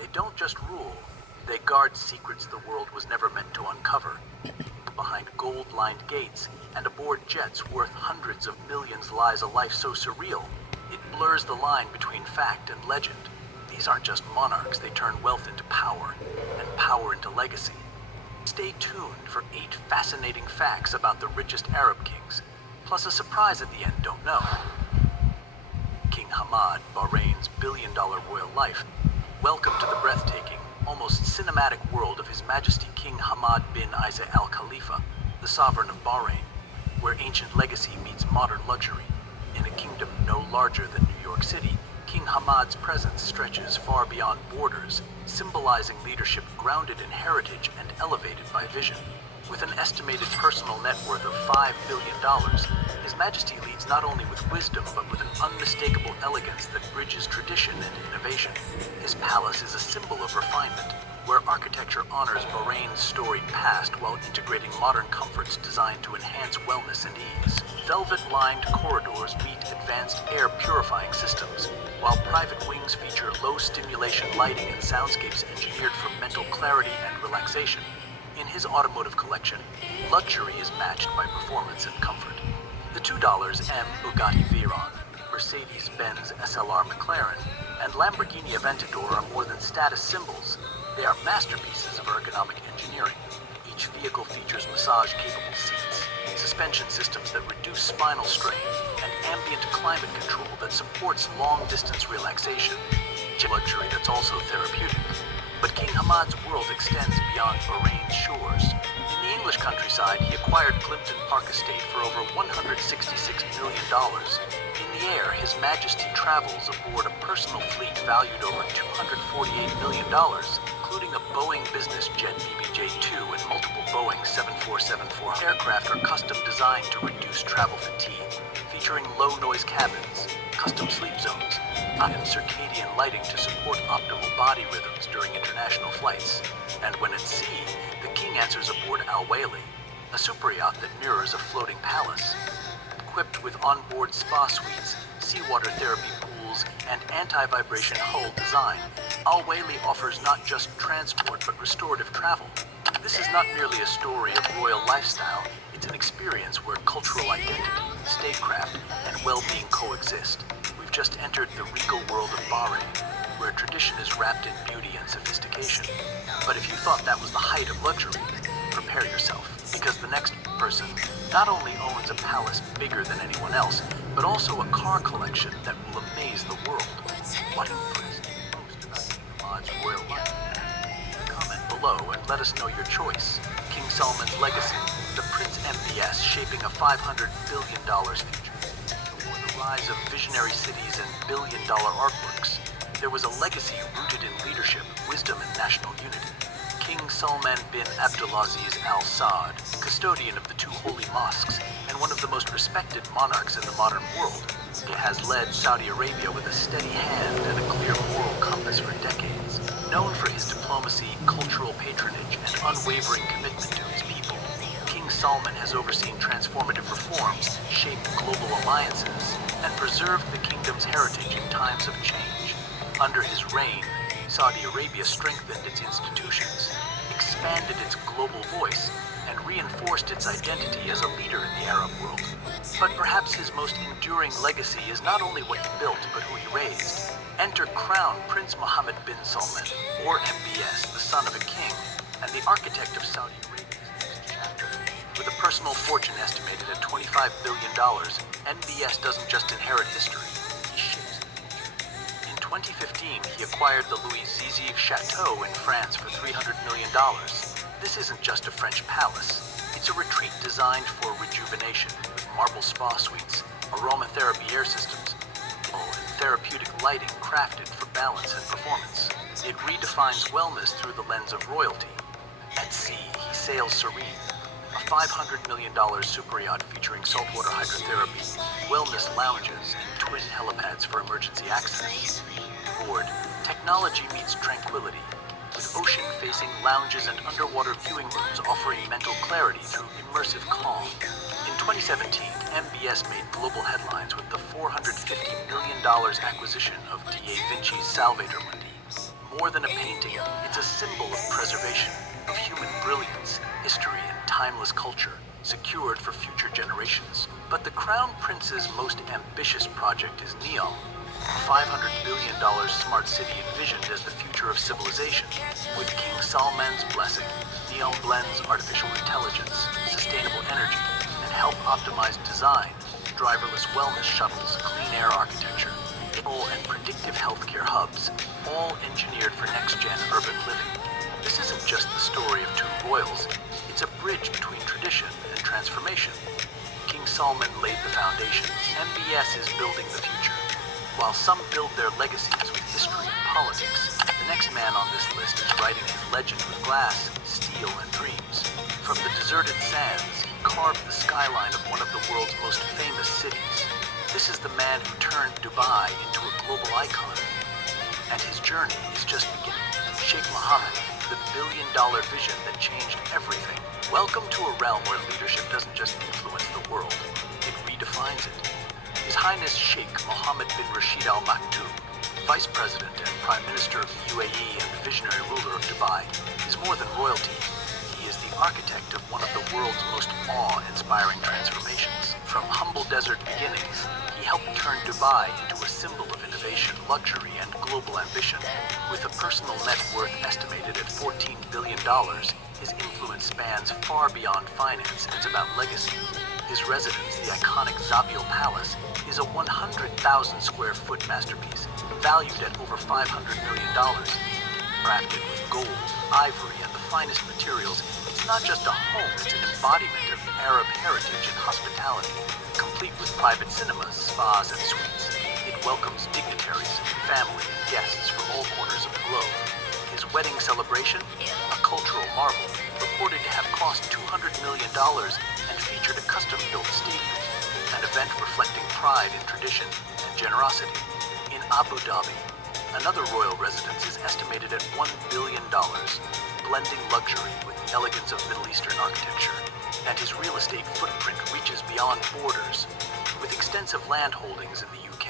They don't just rule, they guard secrets the world was never meant to uncover. Behind gold-lined gates and aboard jets worth hundreds of millions lies a life so surreal, it blurs the line between fact and legend. These aren't just monarchs, they turn wealth into power, and power into legacy. Stay tuned for 8 fascinating facts about the richest Arab kings, plus a surprise at the end, don't know. King Hamad, Bahrain's billion-dollar royal life. Welcome to the breathtaking, almost cinematic world of His Majesty King Hamad bin Isa Al Khalifa, the sovereign of Bahrain, where ancient legacy meets modern luxury. In a kingdom no larger than New York City, King Hamad's presence stretches far beyond borders, symbolizing leadership grounded in heritage and elevated by vision. With an estimated personal net worth of $5 billion, His Majesty leads not only with wisdom, but with an unmistakable elegance that bridges tradition and innovation. His palace is a symbol of refinement, where architecture honors Bahrain's storied past while integrating modern comforts designed to enhance wellness and ease. Velvet-lined corridors meet advanced air purifying systems, while private wings feature low-stimulation lighting and soundscapes engineered for mental clarity and relaxation. In his automotive collection, luxury is matched by performance and comfort. The $2 M Bugatti Veyron, Mercedes-Benz SLR McLaren, and Lamborghini Aventador are more than status symbols. They are masterpieces of ergonomic engineering. Each vehicle features massage-capable seats, suspension systems that reduce spinal strain, and ambient climate control that supports long-distance relaxation. Luxury that's also therapeutic. But King Hamad's world extends beyond Bahrain's shores. In the English countryside, he acquired Glimpton Park Estate for over $166 million. In the air, His Majesty travels aboard a personal fleet valued over $248 million, including a Boeing business jet BBJ-2 and multiple Boeing 7474 aircraft are custom designed to reduce travel fatigue, featuring low-noise cabins, custom sleep zones, and circadian lighting to support optimal body rhythms during international flights. And when at sea, the king answers aboard Al Wali, a super yacht that mirrors a floating palace. Equipped with onboard spa suites, seawater therapy pools, and anti-vibration hull design, Al Wali offers not just transport but restorative travel. This is not merely a story of royal lifestyle, it's an experience where cultural identity, statecraft, and well-being coexist. We've just entered the regal world of Bahrain, where tradition is wrapped in beauty and sophistication. But if you thought that was the height of luxury, prepare yourself, because the next person not only owns a palace bigger than anyone else, but also a car collection that will amaze the world. What impressed you most about King Hamad's royal life? Comment below and let us know your choice. King Salman's legacy, the Prince MBS shaping a $500 billion future. Before the rise of visionary cities and billion-dollar artworks, there was a legacy rooted in leadership, wisdom, and national unity. King Salman bin Abdulaziz Al Saud, custodian of the 2 holy mosques and one of the most respected monarchs in the modern world, has led Saudi Arabia with a steady hand and a clear moral compass for decades. Known for his diplomacy, cultural patronage, and unwavering commitment to his people, King Salman has overseen transformative reforms, shaped global alliances, and preserved the kingdom's heritage in times of change. Under his reign, Saudi Arabia strengthened its institutions, expanded its global voice, and reinforced its identity as a leader in the Arab world. But perhaps his most enduring legacy is not only what he built, but who he raised. Enter Crown Prince Mohammed bin Salman, or MBS, the son of a king, and the architect of Saudi Arabia's next chapter. With a personal fortune estimated at $25 billion, MBS doesn't just inherit history, he shapes the future. In 2015, he acquired the Louis Zizi Chateau in France for $300 million. This isn't just a French palace, it's a retreat designed for rejuvenation, with marble spa suites, aromatherapy air systems, and therapeutic lighting crafted for balance and performance. It redefines wellness through the lens of royalty. At sea, he sails serene, a $500 million super yacht featuring saltwater hydrotherapy, wellness lounges, and twin helipads for emergency access. Aboard, technology meets tranquility, with ocean-facing lounges and underwater viewing rooms offering mental clarity through immersive calm. In 2017, MBS made global headlines with the $450 million acquisition of Da Vinci's Salvator Mundi, More than a painting, it's a symbol of preservation, of human brilliance, history, and timeless culture, secured for future generations. But the Crown Prince's most ambitious project is NEOM, a $500 billion smart city envisioned as the future of civilization. With King Salman's blessing, NEOM blends artificial intelligence, sustainable energy, and health-optimized design, driverless wellness shuttles, clean air architecture, and predictive healthcare hubs, all engineered for next-gen urban living. This isn't just the story of two royals, it's a bridge between tradition and transformation. King Salman laid the foundations, MBS is building the future. While some build their legacies with history and politics, the next man on this list is writing his legend with glass, steel, and dreams. From the deserted sands, he carved the skyline of one of the world's most famous cities. This is the man who turned Dubai into a global icon. And his journey is just beginning. Sheikh Mohammed, the billion-dollar vision that changed everything. Welcome to a realm where leadership doesn't just influence the world, it redefines it. His Highness Sheikh Mohammed bin Rashid Al Maktoum, Vice President and Prime Minister of the UAE and the visionary ruler of Dubai, is more than royalty. He is the architect of one of the world's most awe-inspiring transformations. From humble desert beginnings, he helped turn Dubai into a symbol of innovation, luxury, and global ambition. With a personal net worth estimated at $14 billion, his influence spans far beyond finance. It's about legacy. His residence, the iconic Zabil Palace, is a 100,000 square foot masterpiece, valued at over $500 million. Crafted with gold, ivory, and the finest materials, it's not just a home, it's an embodiment of Arab heritage and hospitality, complete with private cinemas, spas, and suites. It welcomes dignitaries, family, and guests from all corners of the globe. His wedding celebration, a cultural marvel, reported to have cost $200 million and featured a custom-built stadium, an event reflecting pride in tradition and generosity. In Abu Dhabi, another royal residence is estimated at $1 billion, blending luxury with the elegance of Middle Eastern architecture. And his real estate footprint reaches beyond borders, with extensive land holdings in the UK,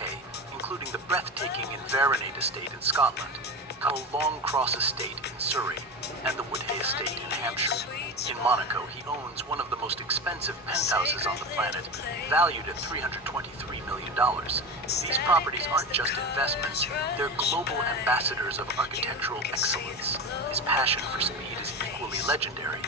including the breathtaking Inveronate estate in Scotland, Cull Long Cross estate in Surrey, and the Woodhay estate in Hampshire. In Monaco, he owns one of the most expensive penthouses on the planet, valued at $323 million. These properties aren't just investments, they're global ambassadors of architectural excellence. His passion for speed is equally legendary.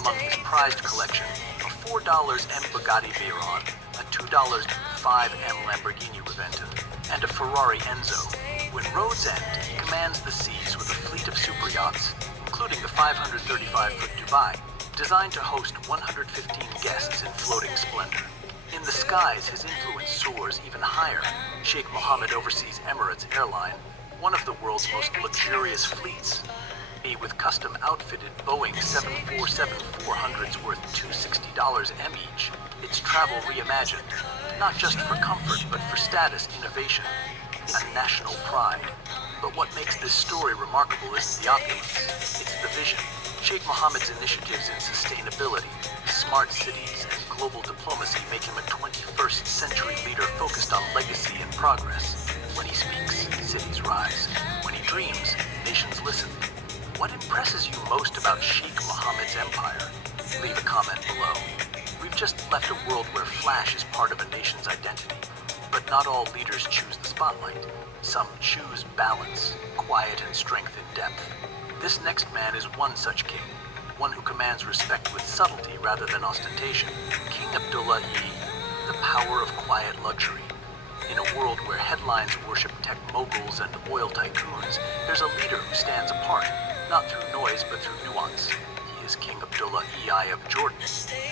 Among his prized collection, a $4 M Bugatti Veyron, a $2 5M Lamborghini Reventa, and a Ferrari Enzo. When roads end, he commands the seas with a fleet of super yachts, including the 535-foot Dubai, designed to host 115 guests in floating splendor. In the skies, his influence soars even higher. Sheikh Mohammed oversees Emirates Airline, one of the world's most luxurious fleets. With custom outfitted Boeing 747-400s worth $260 M each, it's travel reimagined, not just for comfort but for status innovation, a national pride. But what makes this story remarkable isn't the opulence, it's the vision. Sheikh Mohammed's initiatives in sustainability, smart cities, and global diplomacy make him a 21st century leader focused on legacy and progress. When he speaks, cities rise. When he dreams, nations listen. What impresses you most about Sheikh Mohammed's empire? Leave a comment below. We've just left a world where flash is part of a nation's identity. But not all leaders choose the spotlight. Some choose balance, quiet, and strength in depth. This next man is one such king, one who commands respect with subtlety rather than ostentation. King Abdullah II, the power of quiet luxury. In a world where headlines worship tech moguls and oil tycoons, there's a leader who stands apart, not through noise but through nuance. He is King Abdullah II of Jordan.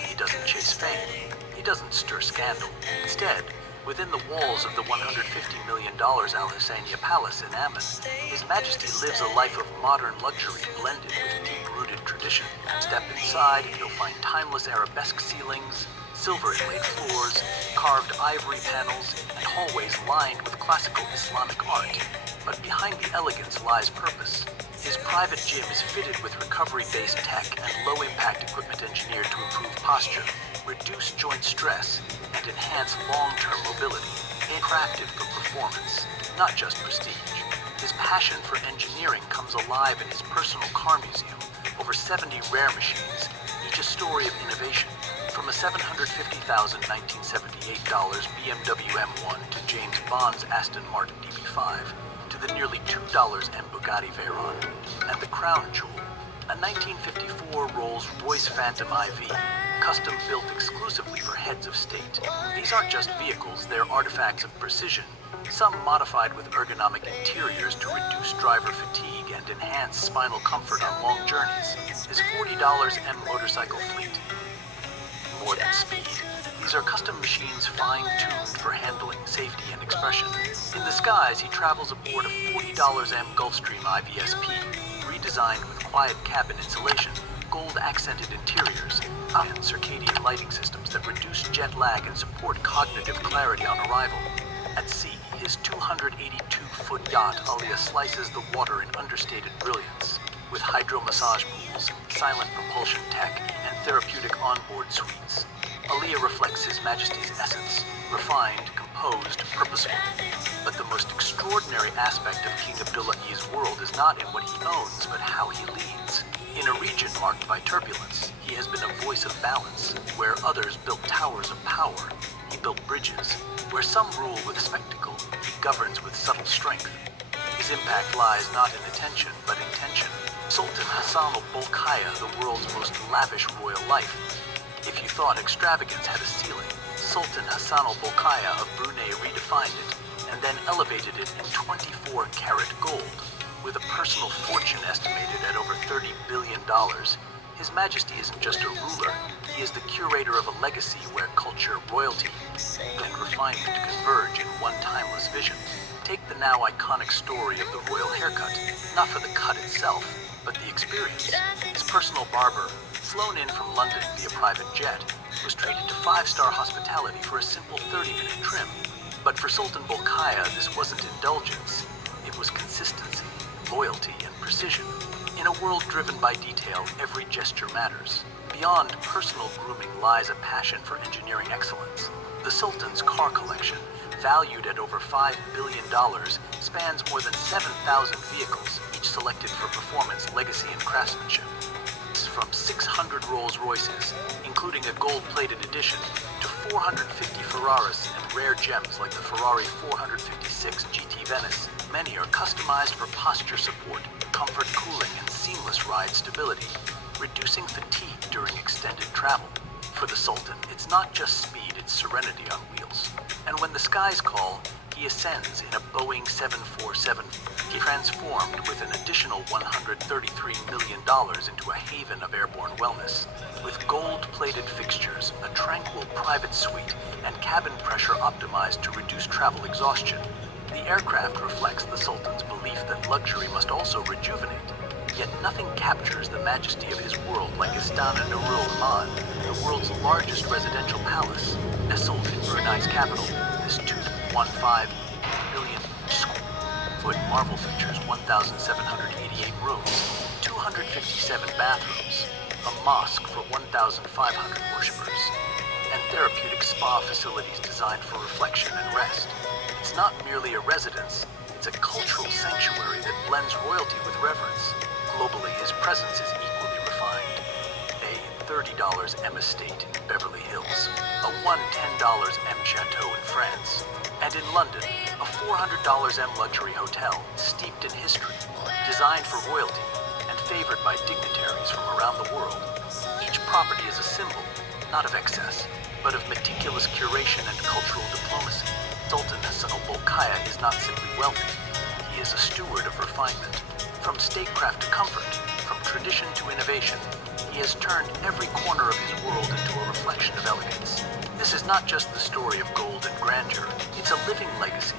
He doesn't chase fame. He doesn't stir scandal. Instead, within the walls of the $150 million Al Husseiniya Palace in Amman, His Majesty lives a life of modern luxury blended with deep-rooted tradition. Step inside and you'll find timeless arabesque ceilings, silver inlaid floors, carved ivory panels, and hallways lined with classical Islamic art. But behind the elegance lies purpose. His private gym is fitted with recovery-based tech and low-impact equipment engineered to improve posture, reduce joint stress, and enhance long-term mobility, crafted for performance, not just prestige. His passion for engineering comes alive in his personal car museum, over 70 rare machines, each a story of innovation, from a $750,000 1978 BMW M1 to James Bond's Aston Martin DB5, to the nearly $2 M Bugatti Veyron, and the crown jewel, a 1954 Rolls-Royce Phantom IV, custom built exclusively for heads of state. These aren't just vehicles, they're artifacts of precision, some modified with ergonomic interiors to reduce driver fatigue and enhance spinal comfort on long journeys. His $40 M motorcycle fleet. More than speed. These are custom machines fine-tuned for handling, safety, and expression. In the skies, he travels aboard a $40 M Gulfstream IVSP, redesigned with quiet cabin insulation, gold-accented interiors, and circadian lighting systems that reduce jet lag and support cognitive clarity on arrival. At sea, his 282-foot yacht Alia slices the water in understated brilliance, with hydro-massage pools, silent propulsion tech, and therapeutic onboard suites. Alia reflects His Majesty's essence, refined, composed, purposeful. But the most extraordinary aspect of King Abdullah's world is not in what he owns, but how he leads. In a region marked by turbulence, he has been a voice of balance. Where others built towers of power, he built bridges. Where some rule with spectacle, he governs with subtle strength. His impact lies not in attention, but intention. Sultan Hassan al-Bolkiah, the world's most lavish royal life. If you thought extravagance had a ceiling, Sultan Hassan al-Bolkiah of Brunei redefined it, and then elevated it in 24-karat gold. With a personal fortune estimated at over $30 billion, His Majesty isn't just a ruler, he is the curator of a legacy where culture, royalty, and refinement converge in one timeless vision. Take the now iconic story of the royal haircut, not for the cut itself, but the experience. His personal barber, flown in from London via private jet, was treated to 5-star hospitality for a simple 30-minute trim. But for Sultan Bolkiah, this wasn't indulgence, it was consistency, loyalty, and precision. In a world driven by detail, every gesture matters. Beyond personal grooming lies a passion for engineering excellence. The Sultan's car collection, valued at over $5 billion, spans more than 7,000 vehicles, each selected for performance, legacy, and craftsmanship. From 600 Rolls-Royces, including a gold-plated edition, to 450 Ferraris and rare gems like the Ferrari 456 GT Venice. Many are customized for posture support, comfort cooling, and seamless ride stability, reducing fatigue during extended travel. For the Sultan, it's not just speed, it's serenity on wheels. And when the skies call, he ascends in a Boeing 747, transformed with an additional $133 million into a haven of airborne wellness. With gold-plated fixtures, a tranquil private suite, and cabin pressure optimized to reduce travel exhaustion, the aircraft reflects the Sultan's belief that luxury must also rejuvenate. Yet nothing captures the majesty of his world like Istana Nurul Aman, the world's largest residential palace, nestled in Brunei's capital. This 2.15 million square foot marvel features 1,788 rooms, 257 bathrooms, a mosque for 1,500 worshippers, and therapeutic spa facilities designed for reflection and rest. It's not merely a residence, it's a cultural sanctuary that blends royalty with reverence. Globally, his presence is equally refined. A $30 M estate in Beverly Hills, a $110 M chateau in France, and in London, a $400 M luxury hotel steeped in history, designed for royalty and favored by dignitaries from around the world. Each property is a symbol, not of excess, but of meticulous curation and cultural diplomacy. Sultan Hassan al-Bolkiah is not simply wealthy, he is a steward of refinement. From statecraft to comfort, from tradition to innovation, he has turned every corner of his world into a reflection of elegance. This is not just the story of gold and grandeur, it's a living legacy,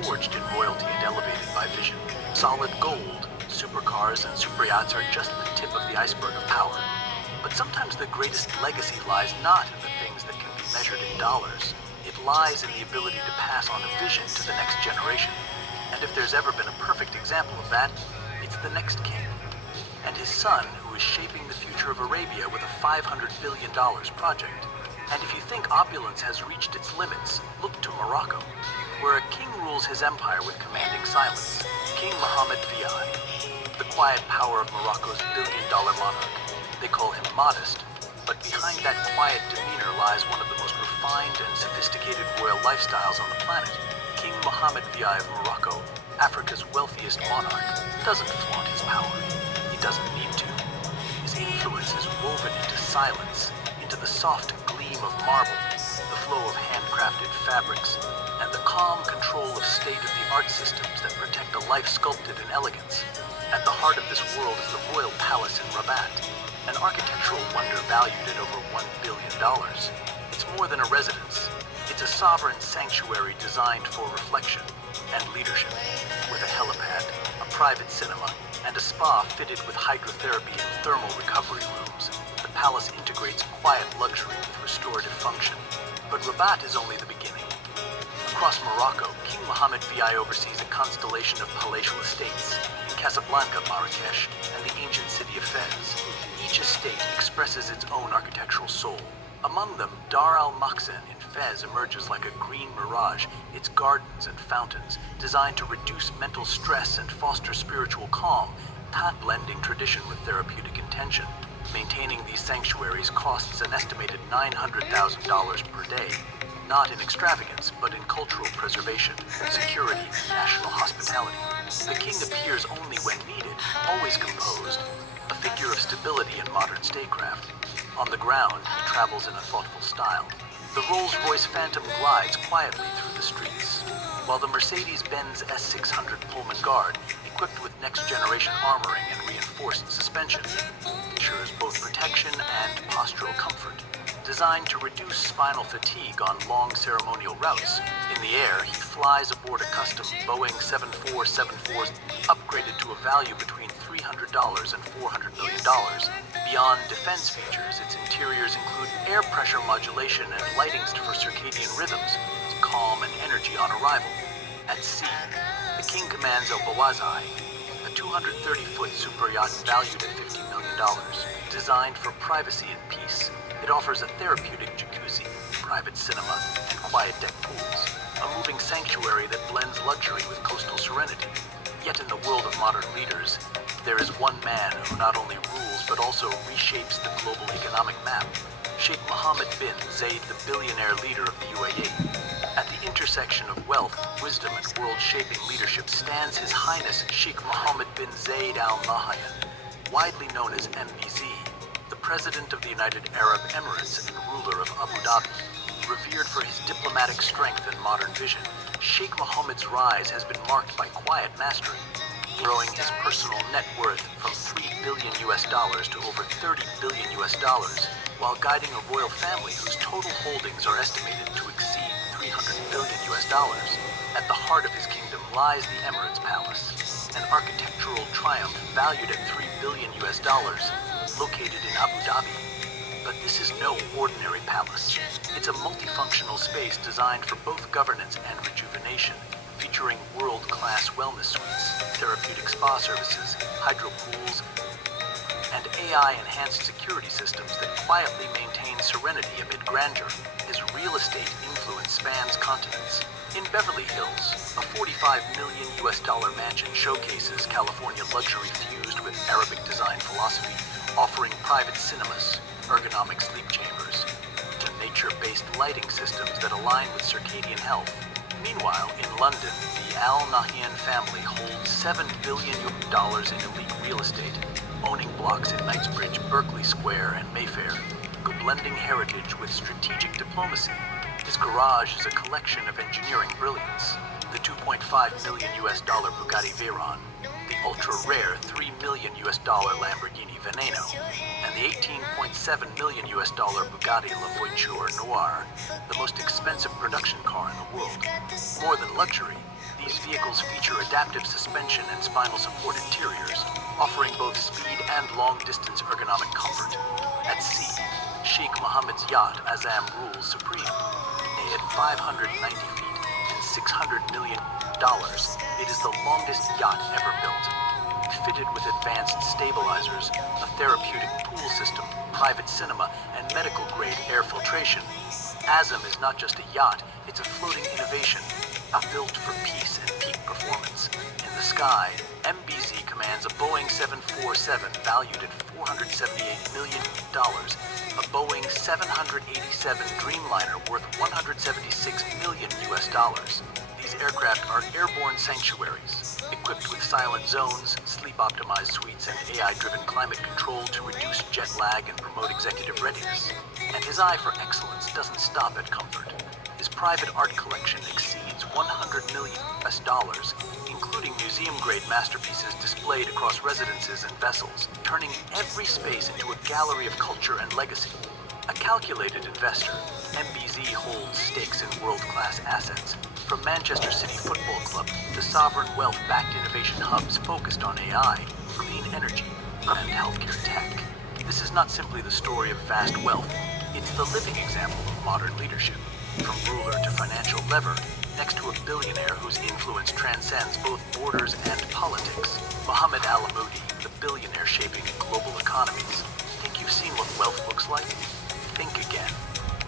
forged in royalty and elevated by vision. Solid gold, supercars, and superyachts are just the tip of the iceberg of power. But sometimes the greatest legacy lies not in the things that can be measured in dollars. It lies in the ability to pass on a vision to the next generation. And if there's ever been a perfect example of that, it's the next king. And his son, who is shaping the future of Arabia with a $500 billion project. And if you think opulence has reached its limits, look to Morocco, where a king rules his empire with commanding silence. King Mohammed VI, the quiet power of Morocco's billion-dollar monarch. They call him modest, but behind that quiet demeanor lies one of the most refined and sophisticated royal lifestyles on the planet. King Mohammed VI of Morocco, Africa's wealthiest monarch, doesn't flaunt his power. He doesn't need to. His influence is woven into silence, into the soft gleam of marble, the flow of handcrafted fabrics, and the calm control of state-of-the-art systems that protect a life sculpted in elegance. At the heart of this world is the royal palace in Rabat, an architectural wonder valued at over $1 billion. It's more than a residence. It's a sovereign sanctuary designed for reflection and leadership. With a helipad, a private cinema, and a spa fitted with hydrotherapy and thermal recovery rooms, the palace integrates quiet luxury with restorative function. But Rabat is only the beginning. Across Morocco, King Mohammed VI oversees a constellation of palatial estates in Casablanca, Marrakesh, and the ancient city of Fez. Each estate expresses its own architectural soul. Among them, Dar al-Makhzen in Fez emerges like a green mirage, its gardens and fountains, designed to reduce mental stress and foster spiritual calm, blending tradition with therapeutic intention. Maintaining these sanctuaries costs an estimated $900,000 per day, not in extravagance, but in cultural preservation, security, and national hospitality. The king appears only when needed, always composed, a figure of stability in modern statecraft. On the ground, he travels in a thoughtful style. The Rolls-Royce Phantom glides quietly through the streets, while the Mercedes-Benz S600 Pullman Guard, equipped with next-generation armoring and reinforced suspension, ensures both protection and postural comfort. Designed to reduce spinal fatigue on long ceremonial routes. In the air, he flies aboard a custom Boeing 7474, upgraded to a value between $300 and $400 million. Beyond defense features, its interiors include air pressure modulation and lightings for circadian rhythms, calm and energy on arrival. At sea, the king commands El Bawazai, a 230-foot super yacht valued at $50 million. Designed for privacy and peace, it offers a therapeutic jacuzzi, private cinema, and quiet deck pools, a moving sanctuary that blends luxury with coastal serenity. Yet in the world of modern leaders, there is one man who not only rules but also reshapes the global economic map. Sheikh Mohammed bin Zayed, the billionaire leader of the UAE. At the intersection of wealth, wisdom, and world-shaping leadership stands His Highness Sheikh Mohammed bin Zayed Al Nahyan, widely known as MBZ, the President of the United Arab Emirates and ruler of Abu Dhabi. Revered for his diplomatic strength and modern vision, Sheikh Mohammed's rise has been marked by quiet mastery, growing his personal net worth from $3 billion to over $30 billion, while guiding a royal family whose total holdings are estimated to exceed $300 billion. At the heart of his kingdom lies the Emirates Palace, an architectural triumph valued at $3 billion, located in Abu Dhabi. But this is no ordinary palace. It's a multifunctional space designed for both governance and rejuvenation, featuring world-class wellness suites, therapeutic spa services, hydro pools, and AI-enhanced security systems that quietly maintain serenity amid grandeur. His real estate influence spans continents. In Beverly Hills, a $45 million mansion showcases California luxury fused with Arabic design philosophy, offering private cinemas, ergonomic sleep chambers, to nature-based lighting systems that align with circadian health. Meanwhile, in London, the Al Nahyan family holds $7 billion in elite real estate, owning blocks in Knightsbridge, Berkeley Square, and Mayfair, blending heritage with strategic diplomacy. His garage is a collection of engineering brilliance. The $2.5 million Bugatti Veyron, the ultra-rare $3 million Lamborghini Veneno, and the $18.7 million Bugatti La Voiture Noir, the most expensive production car in the world. More than luxury, these vehicles feature adaptive suspension and spinal support interiors, offering both speed and long-distance ergonomic comfort. At sea, Sheikh Mohammed's yacht Azam rules supreme. At 590 feet and $600 million, it is the longest yacht ever built. Fitted with advanced stabilizers, a therapeutic pool system, private cinema, and medical-grade air filtration, Azam is not just a yacht, it's a floating innovation, built for peace and peak performance. In the sky, MBZ commands a Boeing 747 valued at $478 million, a Boeing 787 Dreamliner worth $176 million. These aircraft are airborne sanctuaries, equipped with silent zones, sleep-optimized suites, and AI-driven climate control to reduce jet lag and promote executive readiness. And his eye for excellence doesn't stop at comfort. His private art collection exceeds $100 million, including museum-grade masterpieces displayed across residences and vessels, turning every space into a gallery of culture and legacy. A calculated investor, MBZ holds stakes in world-class assets, from Manchester City Football Club to sovereign wealth-backed innovation hubs focused on AI, clean energy, and healthcare tech. This is not simply the story of vast wealth, it's the living example of modern leadership. From ruler to financial lever, next to a billionaire whose influence transcends both borders and politics, Mohammed Al-Amoudi, the billionaire shaping global economies. Think you've seen what wealth looks like? Think again.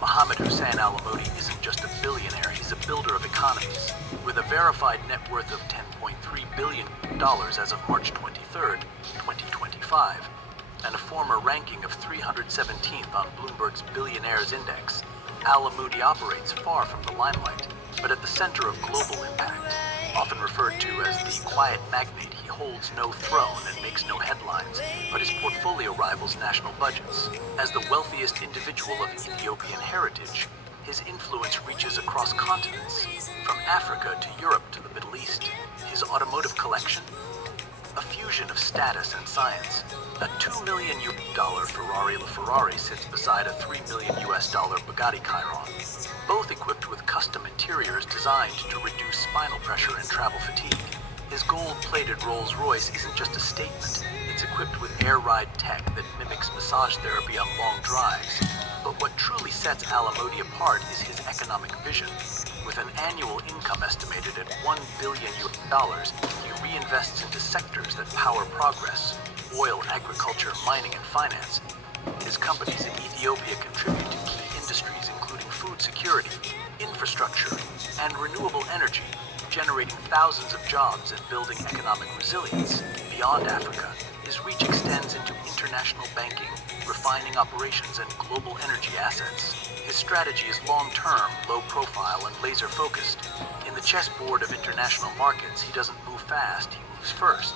Mohammed Hussein Al-Amoudi isn't just a billionaire, he's a builder of economies. With a verified net worth of $10.3 billion as of March 23, 2025, and a former ranking of 317th on Bloomberg's Billionaires Index, Al-Amoudi operates far from the limelight, but at the center of global impact. Often referred to as the quiet magnate, he holds no throne and makes no headlines, but his portfolio rivals national budgets. As the wealthiest individual of Ethiopian heritage, his influence reaches across continents, from Africa to Europe to the Middle East. His automotive collection? A fusion of status and science. A $2 million Ferrari LaFerrari sits beside a $3 million Bugatti Chiron, both equipped with custom interiors designed to reduce spinal pressure and travel fatigue. His gold-plated Rolls-Royce isn't just a statement, it's equipped with air ride tech that mimics massage therapy on long drives. But what truly sets Al-Amoudi apart is his economic vision. With an annual income estimated at $1 billion, he reinvests into sectors that power progress: oil, agriculture, mining, and finance. His companies in Ethiopia contribute to key industries including food security, infrastructure, and renewable energy, generating thousands of jobs and building economic resilience. Beyond Africa, his reach extends into international banking, refining operations, and global energy assets. His strategy is long-term, low-profile, and laser-focused. In the chessboard of international markets, he doesn't move fast, he moves first.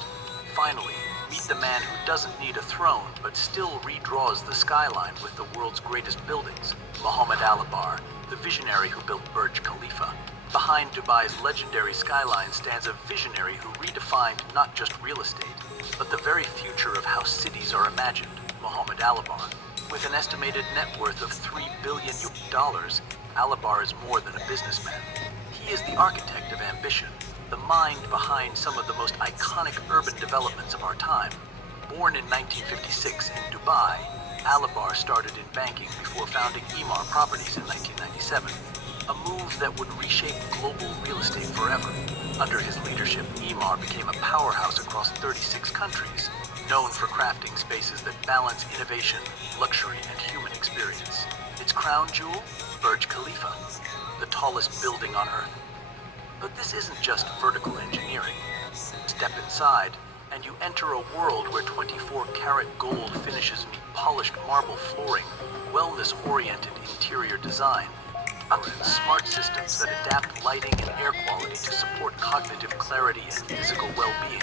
Finally, meet the man who doesn't need a throne, but still redraws the skyline with the world's greatest buildings, Mohammed Al-Abar, the visionary who built Burj Khalifa. Behind Dubai's legendary skyline stands a visionary who redefined not just real estate, but the very future of how cities are imagined, Mohammed Al-Abar. With an estimated net worth of $3 billion, Al-Abar is more than a businessman. He is the architect of ambition, the mind behind some of the most iconic urban developments of our time. Born in 1956 in Dubai, Al-Abar started in banking before founding Emaar Properties in 1997, a move that would reshape global real estate forever. Under his leadership, Emaar became a powerhouse across 36 countries, known for crafting spaces that balance innovation, luxury, and human experience. Its crown jewel? Burj Khalifa, the tallest building on Earth. But this isn't just vertical engineering. Step inside, and you enter a world where 24-karat gold finishes meet polished marble flooring, wellness-oriented interior design, and smart systems that adapt lighting and air quality to support cognitive clarity and physical well-being.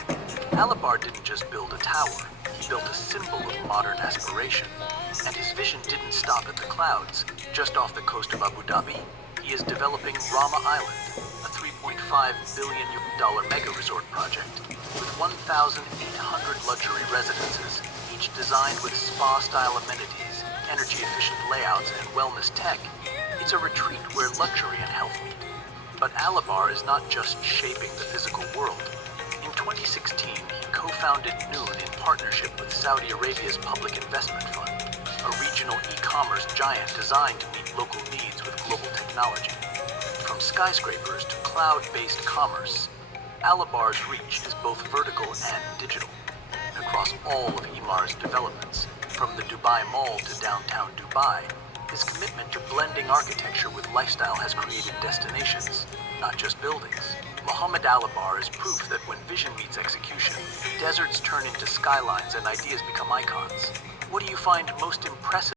Al-Abar didn't just build a tower, he built a symbol of modern aspiration. And his vision didn't stop at the clouds. Just off the coast of Abu Dhabi, he is developing Rama Island, a $3.5 billion mega resort project with 1,800 luxury residences, each designed with spa-style amenities, energy-efficient layouts, and wellness tech. It's a retreat where luxury and health meet. But Al-Abar is not just shaping the physical world. In 2016, he co-founded Noon in partnership with Saudi Arabia's Public Investment Fund, a regional e-commerce giant designed to meet local needs with global technology. From skyscrapers to cloud-based commerce, Al-Abar's reach is both vertical and digital. Across all of Emaar's developments, from the Dubai Mall to downtown Dubai, His commitment to blending architecture with lifestyle has created destinations, not just buildings. Muhammad Alibar is proof that when vision meets execution, deserts turn into skylines and ideas become icons. What do you find most impressive